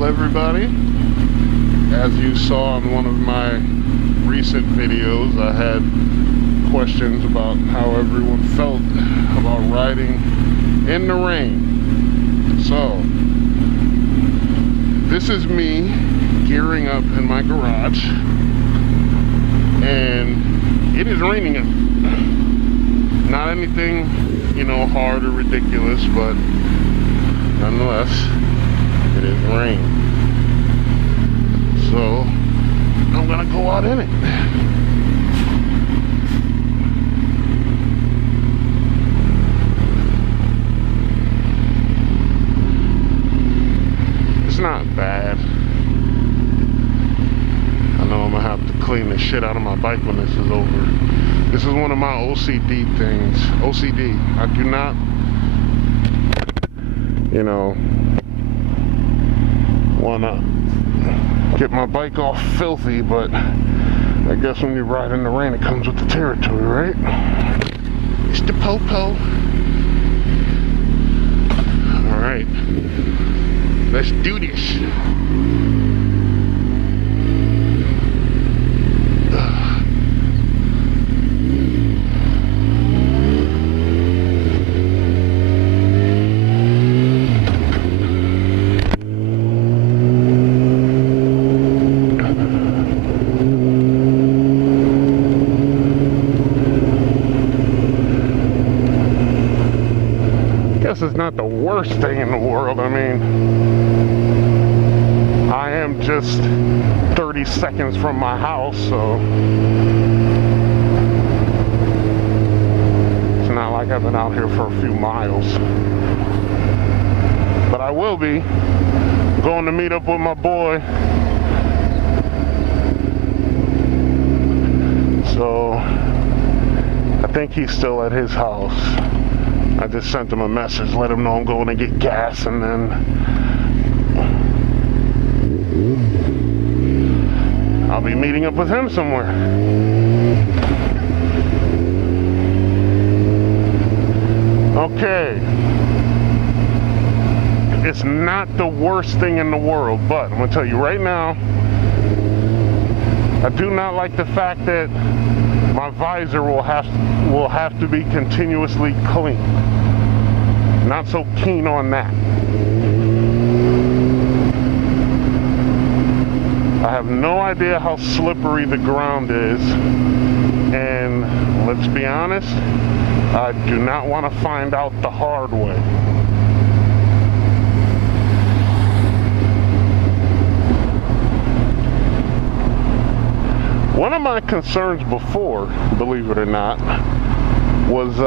Well, everybody, as you saw in one of my recent videos, I had questions about how everyone felt about riding in the rain. So, this is me gearing up in my garage, and it is raining out. Not anything, you know, hard or ridiculous, but nonetheless, it is rain. So, I'm gonna go out in it. It's not bad. I know I'm gonna have to clean the shit out of my bike when this is over. This is one of my OCD things. OCD. I do not, you know, wanna get my bike all filthy, but I guess when you ride in the rain, it comes with the territory, right? It's the po-po. All right, let's do this. It's not the worst thing in the world. I mean, I am just 30 seconds from my house, so it's not like I've been out here for a few miles. But I will be going to meet up with my boy. So I think he's still at his house. I just sent him a message, let him know I'm going to get gas, and then I'll be meeting up with him somewhere. Okay. It's not the worst thing in the world, but I'm going to tell you right now, I do not like the fact that my visor will have to be continuously clean. Not so keen on that. I have no idea how slippery the ground is, and let's be honest, I do not want to find out the hard way. One of my concerns before, believe it or not, was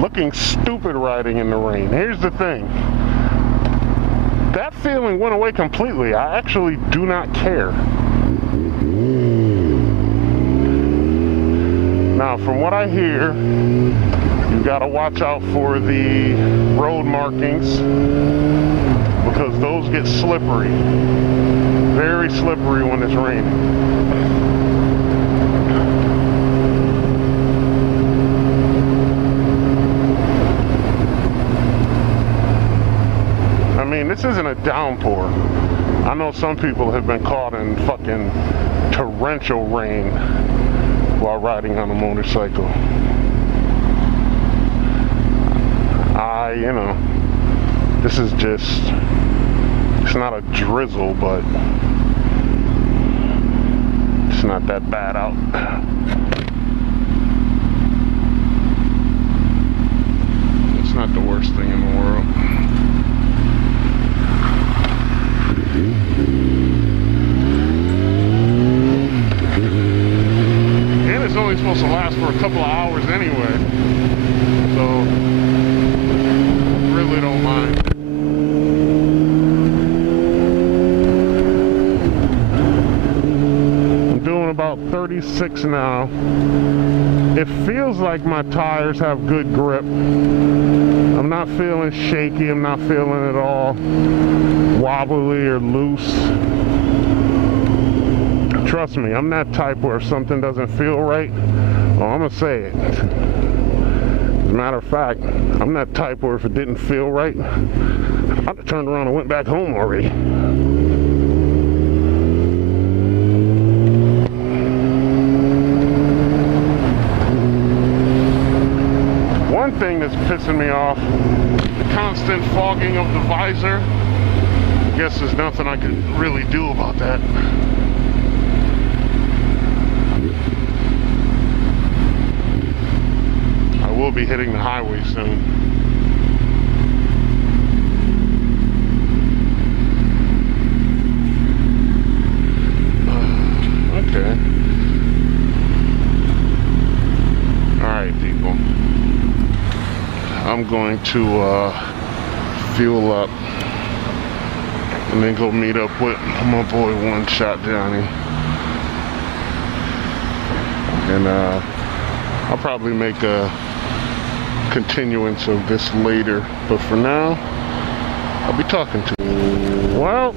looking stupid riding in the rain. Here's the thing. That feeling went away completely. I actually do not care. Now, from what I hear, you gotta watch out for the road markings because those get slippery. Very slippery when it's raining. I mean, this isn't a downpour. I know some people have been caught in fucking torrential rain while riding on a motorcycle. You know, this is just, it's not a drizzle, but it's not that bad out. It's not the worst thing in the world. And it's only supposed to last for a couple of hours anyway, so really don't mind. I'm doing about 36 now. It feels like my tires have good grip. I'm not feeling shaky. I'm not feeling at all wobbly or loose. Trust me, I'm that type where if something doesn't feel right, well, I'm gonna say it. As a matter of fact, I'm that type where if it didn't feel right, I'd have turned around and went back home already. One thing that's pissing me off, the constant fogging of the visor. I guess there's nothing I can really do about that. I will be hitting the highway soon. Okay. Alright, people. I'm going to fuel up and then go meet up with my boy One Shot Johnny. And I'll probably make a continuance of this later, but for now I'll be talking to you. Well,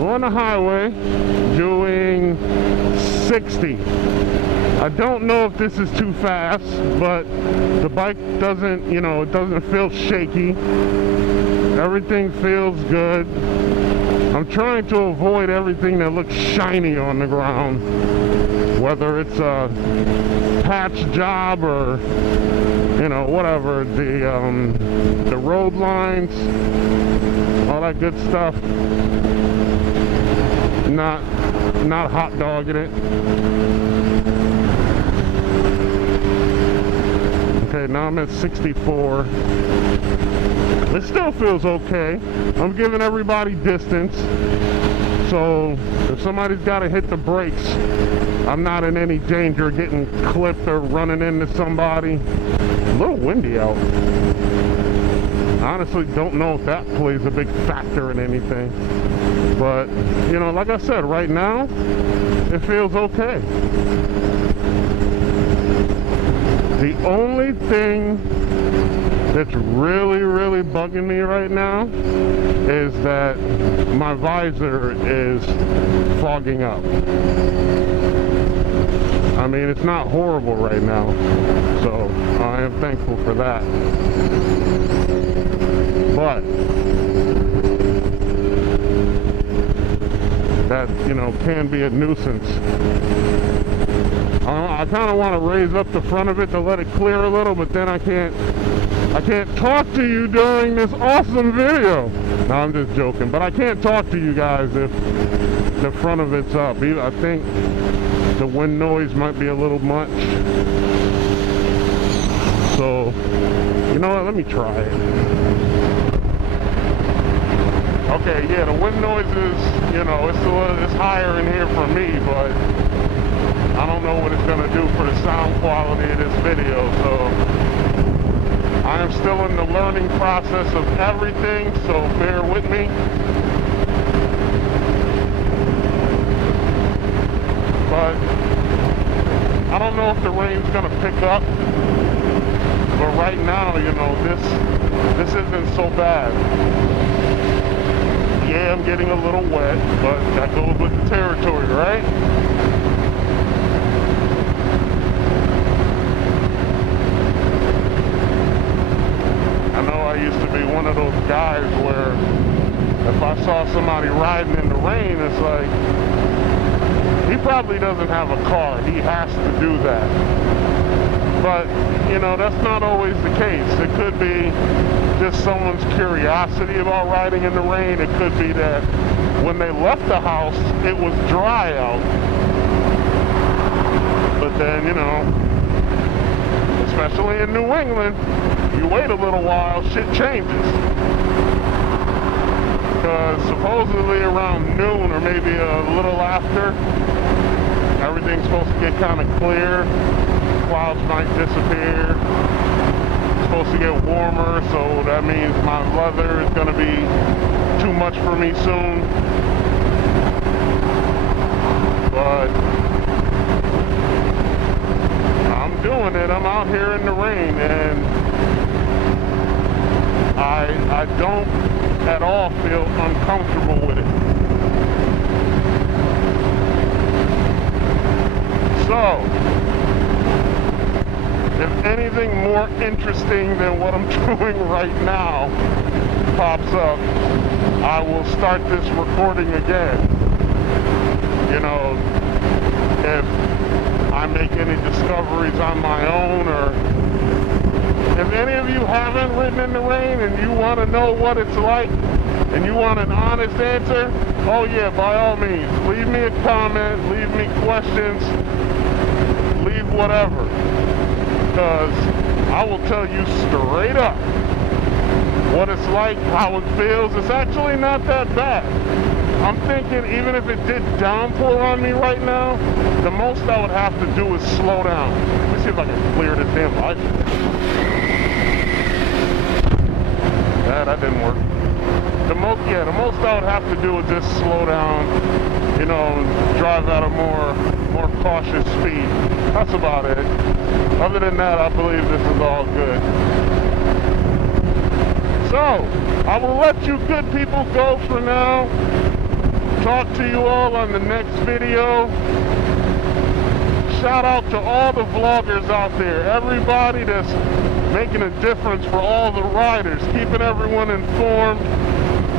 we're on the highway doing 60. I don't know if this is too fast, but the bike doesn't, you know, it doesn't feel shaky. Everything feels good. I'm trying to avoid everything that looks shiny on the ground, whether it's a patch job or, you know, whatever, the road lines, all that good stuff. Not hot dogging it. Okay, now I'm at 64. It still feels okay. I'm giving everybody distance. So if somebody's got to hit the brakes, I'm not in any danger of getting clipped or running into somebody. A little windy out. I honestly don't know if that plays a big factor in anything. But, you know, like I said, right now, it feels okay. The only thing that's really, really bugging me right now is that my visor is fogging up. I mean, it's not horrible right now, so I am thankful for that. But that, you know, can be a nuisance. I kind of want to raise up the front of it to let it clear a little, but then I can't talk to you during this awesome video. No, I'm just joking, but I can't talk to you guys if the front of it's up. I think the wind noise might be a little much. So, you know what, let me try it. Okay, yeah, the wind noise is, you know, it's higher in here for me, but I don't know what it's going to do for the sound quality of this video, so I am still in the learning process of everything, so bear with me. But I don't know if the rain's going to pick up, but right now, you know, this isn't so bad. Yeah, I'm getting a little wet, but that goes with the territory, right? I know I used to be one of those guys where if I saw somebody riding in the rain, it's like, he probably doesn't have a car. He has to do that. But, you know, that's not always the case. It could be just someone's curiosity about riding in the rain. It could be that when they left the house, it was dry out. But then, you know, especially in New England, you wait a little while, shit changes. Because supposedly around noon or maybe a little after, everything's supposed to get kind of clear. Clouds might disappear. It's supposed to get warmer, so that means my leather is going to be too much for me soon. But I'm doing it. I'm out here in the rain, and I don't at all feel uncomfortable with it. So, if anything more interesting than what I'm doing right now pops up, I will start this recording again. You know, if I make any discoveries on my own, or if any of you haven't ridden in the rain and you want to know what it's like and you want an honest answer, oh yeah, by all means, leave me a comment, leave me questions, leave whatever, because I will tell you straight up what it's like, how it feels. It's actually not that bad. I'm thinking even if it did downpour on me right now, the most I would have to do is slow down. Let me see if I can clear this damn light. That didn't work. The most I would have to do is just slow down, you know, drive at a more cautious speed. That's about it. Other than that, I believe this is all good. So, I will let you good people go for now. Talk to you all on the next video. Shout out to all the vloggers out there. Everybody that's making a difference for all the riders. Keeping everyone informed.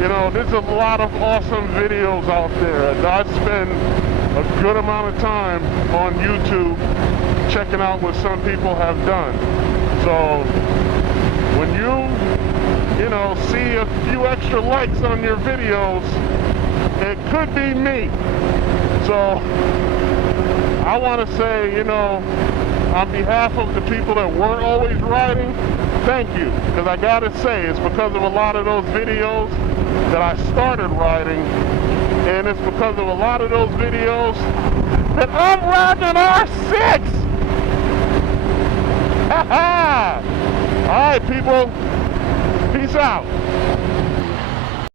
You know, there's a lot of awesome videos out there. I spend a good amount of time on YouTube checking out what some people have done. So, when you know, see a few extra likes on your videos, it could be me. So I want to say, you know, on behalf of the people that weren't always riding, thank you. Because I gotta say, it's because of a lot of those videos that I started riding, and it's because of a lot of those videos that I'm riding an R6. Ha ha! All right, people. Peace out.